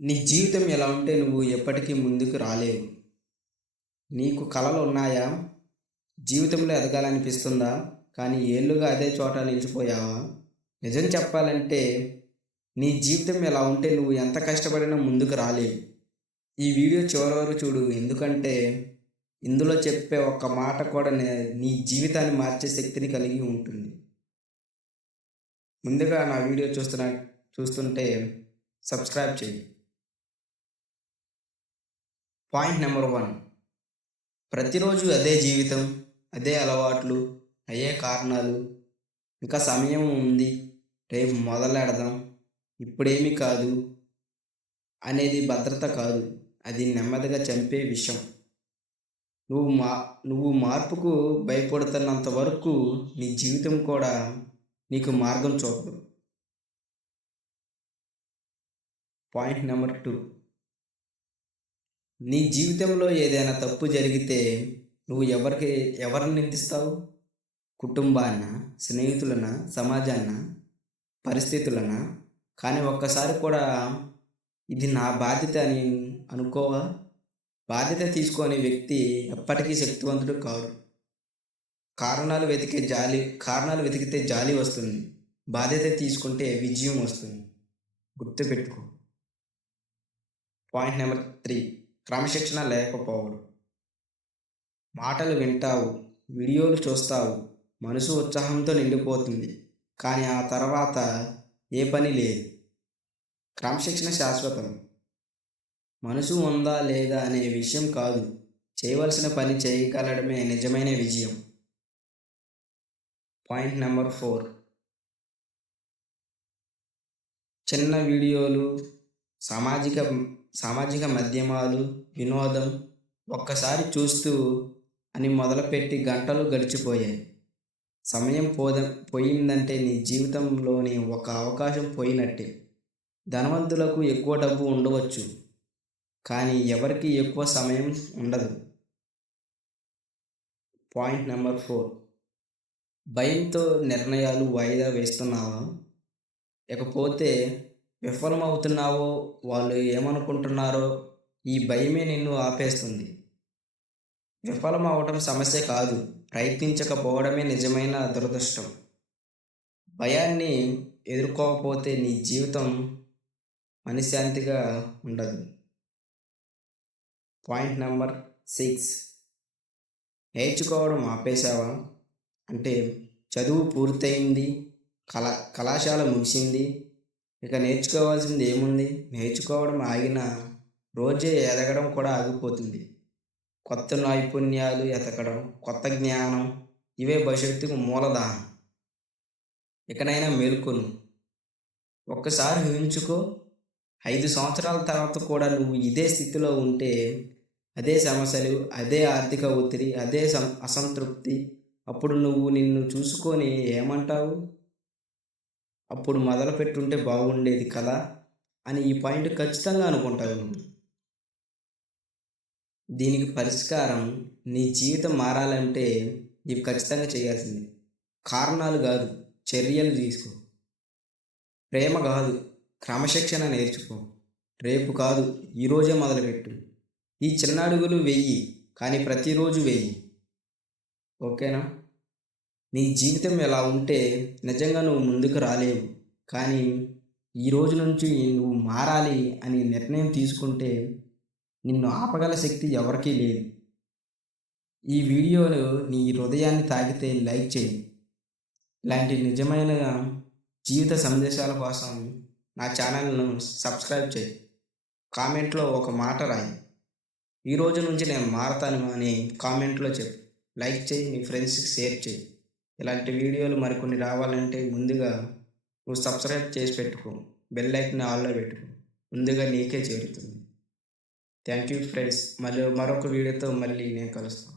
నీ జీవితం ఎలా ఉంటే నువ్వు ఎప్పటికీ ముందుకు రాలేవు. నీకు కలలు ఉన్నాయా? జీవితంలో ఎదగాలనిపిస్తుందా? కానీ ఏళ్లుగా అదే చోట నిలిచిపోయావా? నిజం చెప్పాలంటే నీ జీవితం ఎలా ఉంటే నువ్వు ఎంత కష్టపడినా ముందుకు రాలేవు. ఈ వీడియో చివరి వరకు చూడు. ఎందుకంటే ఇందులో చెప్పే ఒక్క మాట కూడా నీ జీవితాన్ని మార్చే శక్తిని కలిగి ఉంటుంది. ముందుగా నా వీడియో చూస్తుంటే సబ్స్క్రైబ్ చెయ్యి. Point number 1. ప్రతిరోజు అదే జీవితం, అదే అలవాట్లు, అయ్యే కారణాలు. ఇంకా సమయం ఉంది, రేపు మొదలెడదాం, ఇప్పుడేమీ కాదు అనేది భద్రత కాదు. అది నెమ్మదిగా చంపే విషం. నువ్వు మా నువ్వు మార్పుకు భయపడుతున్నంత వరకు నీ జీవితం కూడా నీకు మార్గం చూపదు. Point number 2. నీ జీవితంలో ఏదైనా తప్పు జరిగితే నువ్వు ఎవరిని నిందిస్తావు? కుటుంబాన్నా, స్నేహితులనా, సమాజాన్నా, పరిస్థితులనా? కానీ ఒక్కసారి కూడా ఇది నా బాధ్యత అని అనుకోవా? బాధ్యత తీసుకోని వ్యక్తి ఎప్పటికీ శక్తివంతుడు కాడు. కారణాలు వెతికితే జాలి వస్తుంది. బాధ్యత తీసుకుంటే విజయం వస్తుంది. గుర్తుపెట్టుకో. Point number 3. క్రమశిక్షణ లేకపోవడం. మాటలు వింటావు, వీడియోలు చూస్తావు, మనసు ఉత్సాహంతో నిండిపోతుంది. కానీ ఆ తర్వాత ఏ పని లేదు. క్రమశిక్షణ శాశ్వతం. మనసు ఉందా లేదా అనే విషయం కాదు, చేయవలసిన పని చేయగలడమే నిజమైన విజయం. Point number 4. చిన్న వీడియోలు, సామాజిక సామాజిక మాధ్యమాలు, వినోదం ఒక్కసారి చూస్తూ అని మొదలుపెట్టి గంటలు గడిచిపోయాయి. సమయం పోయిందంటే నీ జీవితంలోని ఒక అవకాశం పోయినట్టే. ధనవంతులకు ఎక్కువ డబ్బు ఉండవచ్చు, కానీ ఎవరికి ఎక్కువ సమయం ఉండదు. Point number 4. భయంతో నిర్ణయాలు వాయిదా వేస్తున్నావా? ఇకపోతే విఫలమవుతున్నావో, వాళ్ళు ఏమనుకుంటున్నారో ఈ భయమే నిన్ను ఆపేస్తుంది. విఫలమవటం సమస్య కాదు, ప్రయత్నించకపోవడమే నిజమైన దురదృష్టం. భయాన్ని ఎదుర్కోకపోతే నీ జీవితం మనశ్శాంతిగా ఉండదు. Point number 6. నేర్చుకోవడం ఆపేశావా? అంటే చదువు పూర్తయింది, కళాశాల ముగిసింది, ఇక నేర్చుకోవాల్సింది ఏముంది? నేర్చుకోవడం ఆగిన రోజే ఎదగడం కూడా ఆగిపోతుంది. కొత్త నైపుణ్యాలు ఎతకడం, కొత్త జ్ఞానం, ఇవే భవిష్యత్తుకు మూలధనం. ఇకనైనా మేల్కొను. ఒక్కసారి ఊహించుకో, 5 సంవత్సరాల తర్వాత కూడా నువ్వు ఇదే స్థితిలో ఉంటే, అదే సమస్యలు, అదే ఆర్థిక ఒత్తిడి, అదే అసంతృప్తి. అప్పుడు నువ్వు నిన్ను చూసుకొని ఏమంటావు? అప్పుడు మొదలుపెట్టుంటే బాగుండేది కదా అని ఈ పాయింట్ ఖచ్చితంగా అనుకుంటావు నువ్వు. దీనికి పరిష్కారం, నీ జీవితం మారాలంటే నీవు ఖచ్చితంగా చేయాల్సింది కారణాలు కాదు, చర్యలు తీసుకో. ప్రేమ కాదు, క్రమశిక్షణ నేర్చుకో. రేపు కాదు, ఈరోజే మొదలుపెట్టు. ఈ చిన్న అడుగులు వెయ్యి, కానీ ప్రతిరోజు వెయ్యి. ఓకేనా? నీ జీవితం ఎలా ఉంటే నిజంగా నువ్వు ముందుకు రాలేవు. కానీ ఈ రోజు నుంచి నువ్వు మారాలి అని నిర్ణయం తీసుకుంటే నిన్ను ఆపగల శక్తి ఎవరికీ లేదు. ఈ వీడియోను నీ హృదయాన్ని తాకితే లైక్ చేయి. ఇలాంటి నిజమైన జీవిత సందేశాల కోసం నా ఛానల్ను సబ్స్క్రైబ్ చేయి. కామెంట్లో ఒక మాట రాయి. ఈ రోజు నుంచి నేను మారతాను అని కామెంట్లో చెప్పు. లైక్ చేయి, నీ ఫ్రెండ్స్కి షేర్ చేయి. ఇలాంటి వీడియోలు మరికొన్ని రావాలంటే ముందుగా నువ్వు సబ్స్క్రైబ్ చేసి పెట్టుకో. బెల్ ఐకాన్ ఆన్లో పెట్టుకో. ముందుగా నీకే చేరుతుంది. Thank you friends. మరొక వీడియోతో మళ్ళీ నేను కలుస్తాను.